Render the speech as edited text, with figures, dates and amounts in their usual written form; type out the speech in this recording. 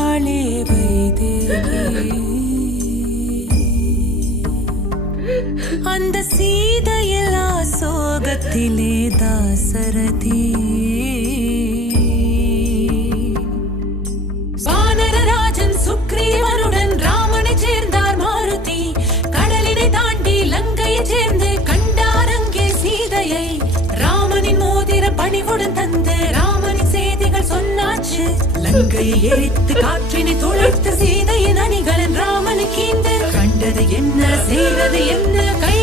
வந்தாளே வைதேகி. அந்த சீதையில்லா சோகத்திலே தாசரதி. வானரராஜன் சுக்ரீவனுடன் ராமனை சேர்ந்தார் மாருதி. கடலினை தாண்டி லங்கையை சேர்ந்து கண்டார் அங்கே சீதையை. ராமனின் மோதிர பணிவுடன் தந்து ராமனின் செய்திகள் சொன்னாச்சு. லங்கையை எரித்து காற்றினை துளைத்து சீதையின் அணிகளின் ராமனுக்கு கண்டது என்ன செய்தது என்ன கை